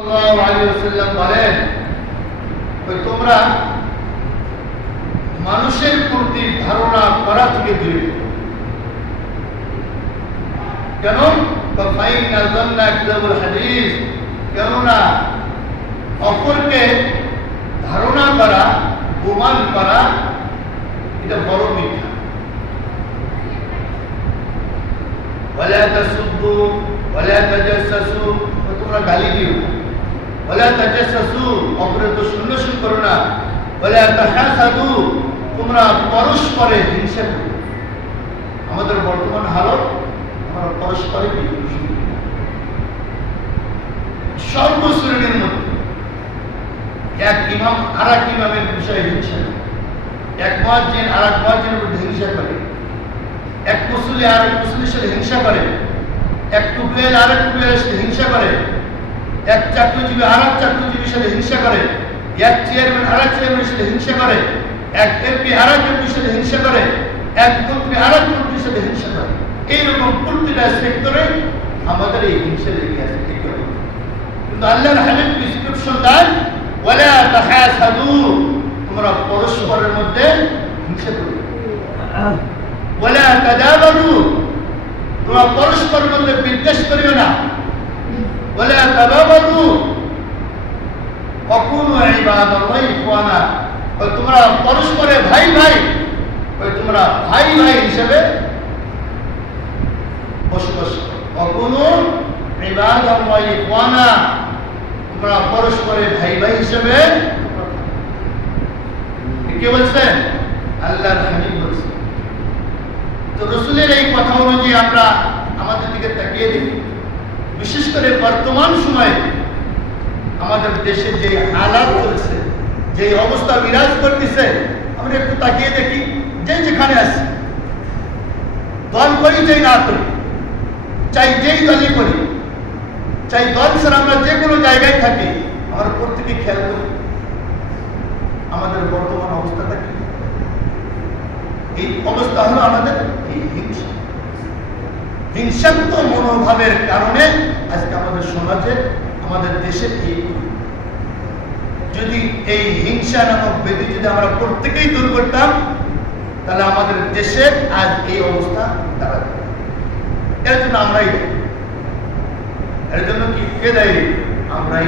সাল্লাল্লাহু আলাইহি ওয়াসাল্লাম বলেন ওই তোমরা মানুষের প্রতি ধারণা করা থেকে দূরে থেকো। কেন ফাইন নাজান্না কিতাবুল হাদিস কেননা অপরকে ধারণা করা প্রমাণ করা এটা বড় মিথ্যা ولا تسبوا ولا تجسسوا তোমরা গালি দিও না ওলা তাজাসসু আমাদের বর্তমান হালত, আমরা পরস্পরে সর্বশ্রেণীর মধ্যে এক ইমাম আর এক ইমামের বিষয়ে হিংসা এক মহাজিন আর এক মহাজিনের মধ্যে হিংসা করে। এক মুসলি আর এক মুসলির সাথে হিংসা করে। এক টুকলের আর এক টুকলের সাথে হিংসা করে। এক চাকরিজীবী আর এক চাকরিজীবীর সাথে হিংসা করে, এক চেয়ারম্যান আর এক চেয়ারম্যানের সাথে হিংসা করে, এক এমপি আর এক এমপির সাথে হিংসা করে, এক মন্ত্রী আর এক মন্ত্রীর সাথে হিংসা করে। এইরকম প্রতিটা সেক্টরে আমাদের এই হিংসা লেগে আছে কিন্তু আল্লাহর হাবিব প্রেসক্রিপশন দেন ওয়ালা তাহাসাদু তোমরা পরস্পরের মধ্যে হিংসা করবে ওয়ালা তোমরা পরস্পরের মধ্যে বিদ্বেষ করিও না। তোমরা পরস্পরে ভাই ভাই, ওই তোমরা ভাই ভাই হিসেবে বসবাস তোমরা পরস্পরে ভাই ভাই হিসেবে কে বলছেন আল্লাহর বলছেন তো রসুলের এই কথা অনুযায়ী আমরা আমাদের দিকে তাকিয়ে দেখি। বিশেষ করে বর্তমান সময়ে আমাদের দেশে যে হালাত চলছে, যে অবস্থা বিরাজ করতেছে, আমরা একটু তাকিয়ে দেখি, যে যেখানে আছি। দল করি যেই না করি, চাই যেই দলই করি। চাই দল স্যার আমরা যে কোনো জায়গায় থাকি, আমরা প্রত্যেকে খেয়াল করি আমাদের বর্তমান অবস্থাটা কি? এই অবস্থা হলো আমাদের এই হিংসা। হিংসাত্মক মনোভাবের কারণে আজকে আমাদের সমাজে আমাদের দেশে কি? যদি এই হিংসা নামক বেদি যদি আমরা প্রত্যেকেই দূর করতাম, তাহলে আমাদের দেশে আজ এই অবস্থা দাঁড়াবে এর জন্য আমরাই এর জন্য কি? কে আমরাই।